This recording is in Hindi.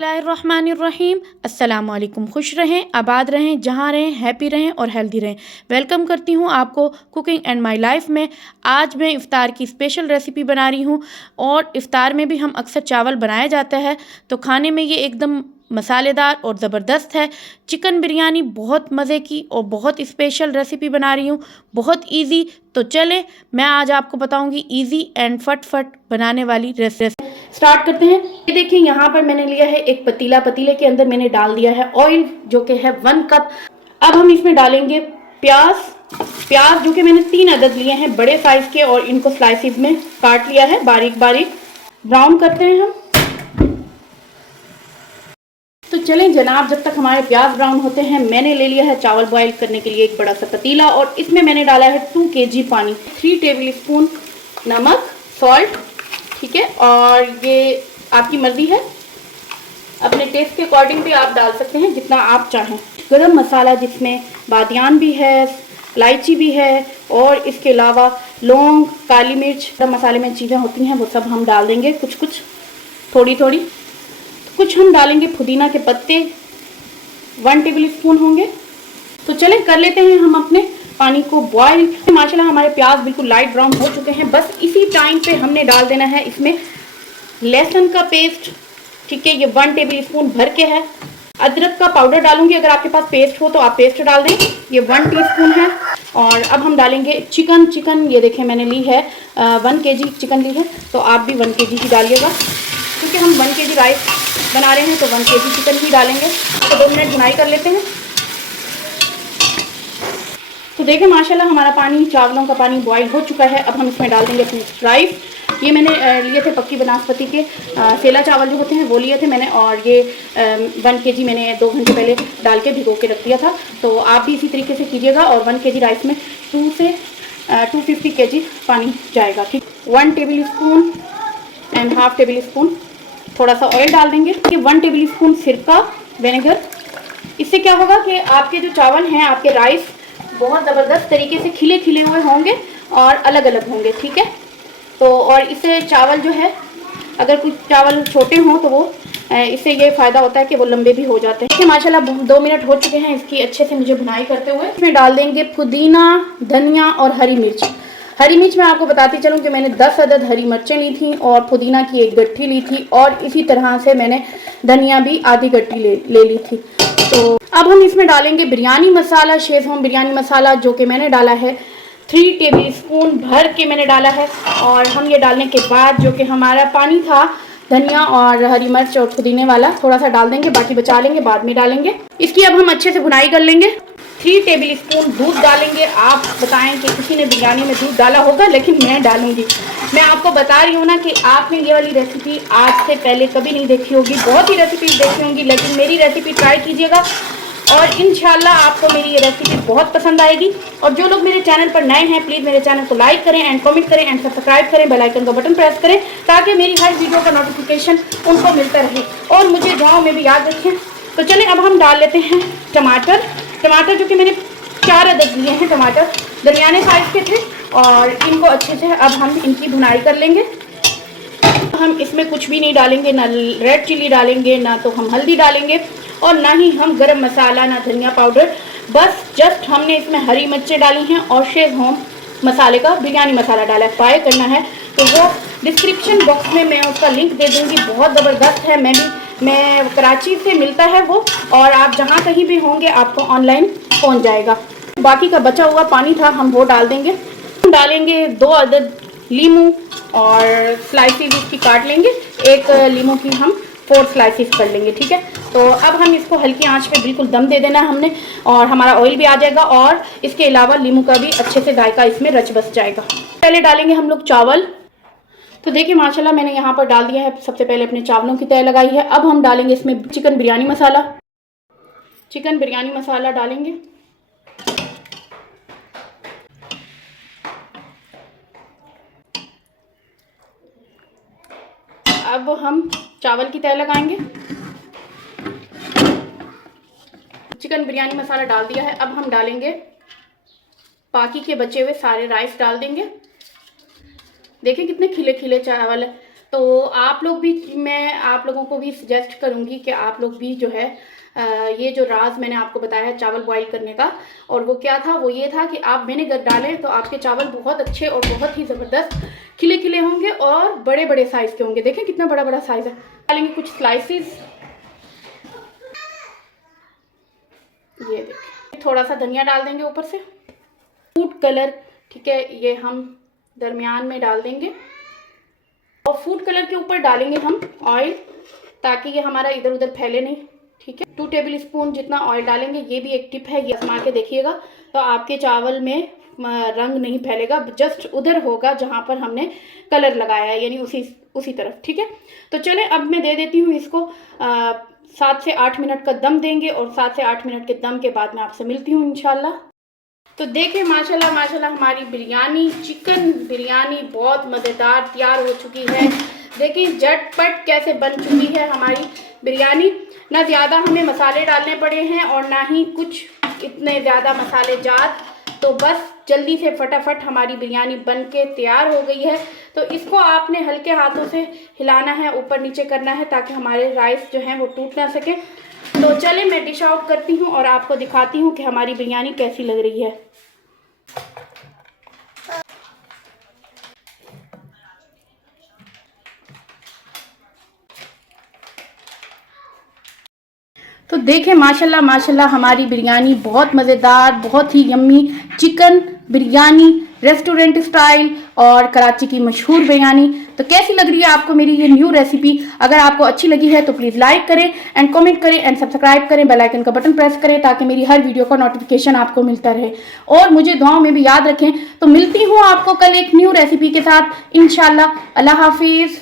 बिस्मिल्लाहिर्रहमानिर्रहीम। अस्सलाम वालेकुम। खुश रहें, आबाद रहें, जहाँ रहें, हैप्पी रहें और हेल्दी रहें। वेलकम करती हूँ आपको कुकिंग एंड माय लाइफ में। आज मैं इफ़्तार की स्पेशल रेसिपी बना रही हूँ और इफ़्तार में भी हम अक्सर चावल बनाया जाता है, तो खाने में ये एकदम मसालेदार और ज़बरदस्त है। चिकन बिरयानी बहुत मज़े की और बहुत स्पेशल रेसिपी बना रही हूँ, बहुत इजी। तो चलें, मैं आज आपको बताऊँगी इजी एंड फट बनाने वाली रेसिपी। स्टार्ट करते हैं। ये देखिए, यहाँ पर मैंने लिया है एक पतीला। पतीले के अंदर मैंने डाल दिया है ऑयल, जो कि है 1 कप। अब हम इसमें डालेंगे प्याज जो कि मैंने 3 अदद लिए हैं बड़े साइज के, और इनको स्लाइसिस में काट लिया है बारीक बारीक। ब्राउन करते हैं हम। तो चलें जनाब, जब तक हमारे प्याज ब्राउन होते हैं, मैंने ले लिया है चावल बॉईल करने के लिए एक बड़ा सा पतीला, और इसमें मैंने डाला है 2 kg पानी, 3 टेबल स्पून नमक, सॉल्ट, ठीक है। और ये आपकी मर्जी है, अपने टेस्ट के अकॉर्डिंग भी आप डाल सकते हैं जितना आप चाहें। गरम मसाला, जिसमें बादियान भी है, इलायची भी है, और इसके अलावा लौंग, काली मिर्च, गरम मसाले में चीज़ें होती हैं वो सब हम डाल देंगे, कुछ थोड़ी। कुछ हम डालेंगे पुदीना के पत्ते, 1 टेबल स्पून होंगे। तो चलें कर लेते हैं हम अपने पानी को बॉईल। माशाल्लाह हमारे प्याज बिल्कुल लाइट ब्राउन हो चुके हैं। बस इसी टाइम पे हमने डाल देना है इसमें लहसुन का पेस्ट, ठीक है। ये 1 टेबल स्पून भर के है। अदरक का पाउडर डालूंगी, अगर आपके पास पेस्ट हो तो आप पेस्ट डाल दें। ये 1 टीस्पून है। और अब हम डालेंगे चिकन। ये देखें, मैंने ली है 1 kg चिकन ली है, तो आप भी 1 kg ही डालिएगा, क्योंकि हम 1 kg राइस बना रहे हैं तो 1 kg चिकन ही डालेंगे। तो 2 मिनट भुनाई कर लेते हैं। तो देखें माशाल्लाह हमारा पानी, चावलों का पानी बॉईल हो चुका है। अब हम इसमें डाल देंगे अपने राइस। ये मैंने लिए थे पक्की बनास्पति के सेला चावल जो होते हैं वो लिए थे मैंने, और ये 1 kg मैंने 2 घंटे पहले डाल के भिगो के रख दिया था। तो आप भी इसी तरीके से कीजिएगा, और 1 kg राइस में 2 से 250 kg पानी जाएगा, ठीक। 1 table spoon and half table spoon थोड़ा सा ऑयल डाल देंगे। 1 टेबल स्पून सिरका, विनेगर। इससे क्या होगा कि आपके जो चावल हैं, आपके राइस बहुत ज़बरदस्त तरीके से खिले हुए होंगे और अलग अलग होंगे, ठीक है। तो और इससे चावल जो है, अगर कुछ चावल छोटे हों तो वो इससे ये फ़ायदा होता है कि वो लंबे भी हो जाते हैं। माशाल्लाह 2 मिनट हो चुके हैं इसकी अच्छे से मुझे भुनाई करते हुए। इसमें डाल देंगे पुदीना, धनिया और हरी मिर्च। हरी मिर्च मैं आपको बताती चलूँ कि मैंने 10 अदद हरी मिर्चें ली थी, और पुदीना की 1 गट्ठी ली थी, और इसी तरह से मैंने धनिया भी आधी गट्ठी ले ली थी। तो अब हम इसमें डालेंगे बिरयानी मसाला, शेज़वान बिरयानी मसाला, जो कि मैंने डाला है 3 टेबल स्पून भर के मैंने डाला है। और हम ये डालने के बाद जो कि हमारा पानी था धनिया और हरी मिर्च और पुदीने वाला, थोड़ा सा डाल देंगे, बाकी बचा लेंगे, बाद में डालेंगे। इसकी अब हम अच्छे से भुनाई कर लेंगे। 3 टेबल स्पून दूध डालेंगे। आप बताएं कि किसी ने बिरयानी में दूध डाला होगा, लेकिन मैं डालूंगी। मैं आपको बता रही हूँ ना कि आपने ये वाली रेसिपी आज से पहले कभी नहीं देखी होगी, बहुत ही रेसिपीज देखी होंगी, लेकिन मेरी रेसिपी ट्राई कीजिएगा और इंशाल्लाह आपको मेरी ये रेसिपी बहुत पसंद आएगी। और जो लोग मेरे चैनल पर नए हैं, प्लीज़ मेरे चैनल को लाइक करें एंड कमेंट करें एंड सब्सक्राइब करें, बेल आइकन का बटन प्रेस करें, ताकि मेरी हर वीडियो का नोटिफिकेशन उनको मिलता रहे, और मुझे गाँव में भी याद रखें। तो चलें अब हम डाल लेते हैं टमाटर। जो कि मैंने 4 अदद लिए हैं टमाटर, दरमियाने साइज के थे, और इनको अच्छे से अब हम इनकी भुनाई कर लेंगे। हम इसमें कुछ भी नहीं डालेंगे, ना रेड चिली डालेंगे, ना तो हम हल्दी डालेंगे, और ना ही हम गरम मसाला, ना धनिया पाउडर। बस जस्ट हमने इसमें हरी मिर्चें डाली हैं और शेज़वान मसाले का बिरयानी मसाला डाला है। फ्राई करना है तो वो डिस्क्रिप्शन बॉक्स में मैं उसका लिंक दे दूँगी, बहुत ज़बरदस्त है। मैं कराची से मिलता है वो, और आप जहाँ कहीं भी होंगे आपको ऑनलाइन पहुँच जाएगा। बाकी का बचा हुआ पानी था हम वो डाल देंगे। हम डालेंगे 2 अदद लीमू, और स्लाइसिस इसकी काट लेंगे। एक लीमू की हम 4 स्लाइसिस कर लेंगे, ठीक है। तो अब हम इसको हल्की आंच पे बिल्कुल दम दे देना है हमने, और हमारा ऑयल भी आ जाएगा, और इसके अलावा लीमू का भी अच्छे से जायका इसमें रच बस जाएगा। पहले डालेंगे हम लोग चावल। तो देखिए माशाल्लाह मैंने यहाँ पर डाल दिया है, सबसे पहले अपने चावलों की तय लगाई है। अब हम डालेंगे इसमें चिकन बिरयानी मसाला डालेंगे। अब हम चावल की तय लगाएंगे। चिकन बिरयानी मसाला डाल दिया है। अब हम डालेंगे बाकी के बचे हुए सारे राइस डाल देंगे। देखिए कितने खिले चावल है, तो आप लोग भी, मैं आप लोगों को भी सजेस्ट करूँगी कि आप लोग भी जो है ये जो राज मैंने आपको बताया है चावल बॉईल करने का, और वो क्या था, वो ये था कि आप विनेगर डालें तो आपके चावल बहुत अच्छे और बहुत ही ज़बरदस्त खिले खिले होंगे और बड़े बड़े साइज़ के होंगे। देखें कितना बड़ा बड़ा साइज़ है। डालेंगे कुछ स्लाइसिस, ये देखें, थोड़ा सा धनिया डाल देंगे ऊपर से, फूड कलर, ठीक है, ये हम दरमियान में डाल देंगे, और फूड कलर के ऊपर डालेंगे हम ऑयल, ताकि ये हमारा इधर उधर फैले नहीं, ठीक है। 2 टेबल स्पून जितना ऑयल डालेंगे। ये भी एक टिप है, ये आजमा के देखिएगा तो आपके चावल में रंग नहीं फैलेगा, जस्ट उधर होगा जहाँ पर हमने कलर लगाया है, यानी उसी तरफ, ठीक है। तो चले अब मैं दे देती हूँ इसको 7 से 8 मिनट का दम देंगे, और 7 से 8 मिनट के दम के बाद मैं आपसे मिलती हूँ इंशाल्लाह। तो देखिए माशाल्लाह माशाल्लाह हमारी बिरयानी, चिकन बिरयानी बहुत मज़ेदार तैयार हो चुकी है। देखिए झटपट कैसे बन चुकी है हमारी बिरयानी। ना ज़्यादा हमें मसाले डालने पड़े हैं और ना ही कुछ इतने ज़्यादा मसाले जात, तो बस जल्दी से फटाफट हमारी बिरयानी बन के तैयार हो गई है। तो इसको आपने हल्के हाथों से हिलाना है, ऊपर नीचे करना है, ताकि हमारे राइस जो हैं वो टूट ना सके। तो चले मैं डिश आउट करती हूँ और आपको दिखाती हूँ कि हमारी बिरयानी कैसी लग रही है। तो देखें माशाल्लाह माशाल्लाह हमारी बिरयानी बहुत मज़ेदार, बहुत ही yummy chicken biryani, restaurant style और कराची की मशहूर बिरयानी। तो कैसी लग रही है आपको मेरी ये न्यू रेसिपी? अगर आपको अच्छी लगी है तो प्लीज़ लाइक करें एंड कमेंट करें एंड सब्सक्राइब करें, बेल आइकन का बटन प्रेस करें ताकि मेरी हर वीडियो का नोटिफिकेशन आपको मिलता रहे, और मुझे दुआओं में भी याद रखें। तो मिलती हूँ आपको कल एक न्यू रेसिपी के साथ इंशाल्लाह। अल्लाह हाफिज़।